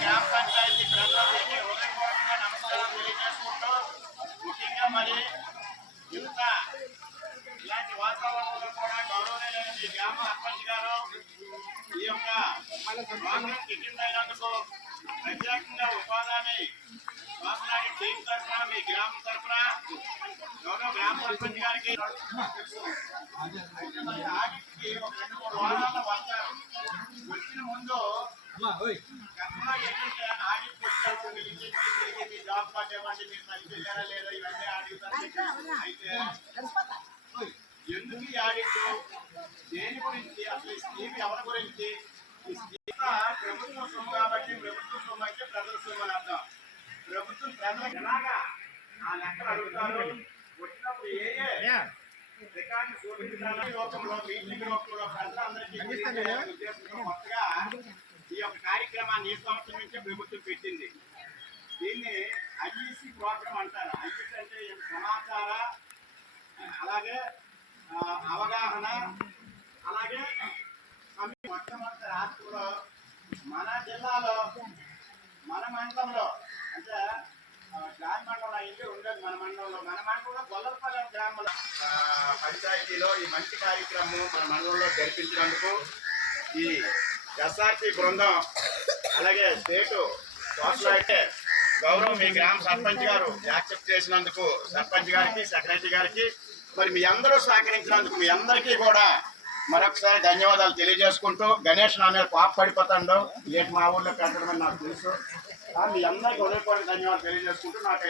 గ్రామ పంచాయతీ ప్రజలందరికీ హృదయపూర్వకంగా నమస్కారం తెలియజేసుకుంటూ ముఖ్యంగా మరి యువత ఇలాంటి వాతావరణంలో కూడా గౌరవనీయులైన ఈ గ్రామ సర్పంచ్ గారు ఈ యొక్క వాహనం టికెట్ అయినందుకు ప్రత్యేకంగా ఉపాధిని వాహనాన్ని టీం తరఫున మీ గ్రామం తరఫున గౌరవ గ్రామ సర్పంచ్ గారికి ఆగికి ఒక 2-3 వారాల్లో వస్తారు. వచ్చిన ముందు ఏంటంటే ఆడికి వచ్చారు మీ జాబ్ కార్డ్ ఇవ్వండి, మీరు పని చేయారా లేదా ఇవన్నీ అడుగుతారు. అయితే ఎందుకు ఈ ఆడిట్, దేని గురించి, అసలు ఈ స్కీమ్ ఎవరి గురించి? ఈ స్కీమ్ ప్రభుత్వం సొమ్ము కాబట్టి ప్రభుత్వం సొమ్ము అయితే ప్రజల సొమ్ము అని అర్థం. ప్రభుత్వం ప్రజలకు ఎలాగా ఆ లెక్కలు అడుగుతారు, వచ్చినప్పుడు ఏ రికార్డు చూపించాలని రూపంలో మీటింగ్ రూపంలో ప్రజలందరికీ ఉద్దేశంతో కొత్తగా ఈ యొక్క కార్యక్రమాన్ని ఈ సంవత్సరం నుంచే ప్రభుత్వం పెట్టింది. దీన్ని ఐఈసి ప్రోగ్రామ్ అంటారు. ఐఈసి అంటే సమాచార, అలాగే అవగాహన, అలాగే మొట్టమొదటి రాష్ట్రంలో మన జిల్లాలో మన మండలంలో అంటే గ్రామ మండలంలో అయితే ఉండదు. మన మండలంలో గొల్లపాలెం గ్రామంలో పంచాయతీలో ఈ మంచి కార్యక్రమం మన మండలంలో జరిపించినందుకు ఈ ఎస్ఆర్పి బృందం అలాగే స్టేటు సోషల్ అయితే గౌరవం మీ గ్రామ సర్పంచ్ గారు యాక్సెప్ట్ చేసినందుకు సర్పంచ్ గారికి, సెక్రటరీ గారికి, మరి మీ అందరూ సహకరించినందుకు మీ అందరికీ కూడా మరొకసారి ధన్యవాదాలు తెలియజేసుకుంటూ, గణేష్ నా మీద పాప పడిపోతాడు ఏంటి మా ఊళ్ళో పెట్టడం నాకు తెలుసు. మీ అందరికీ హృదయపూర్వక ధన్యవాదాలు తెలియజేసుకుంటూ నాకు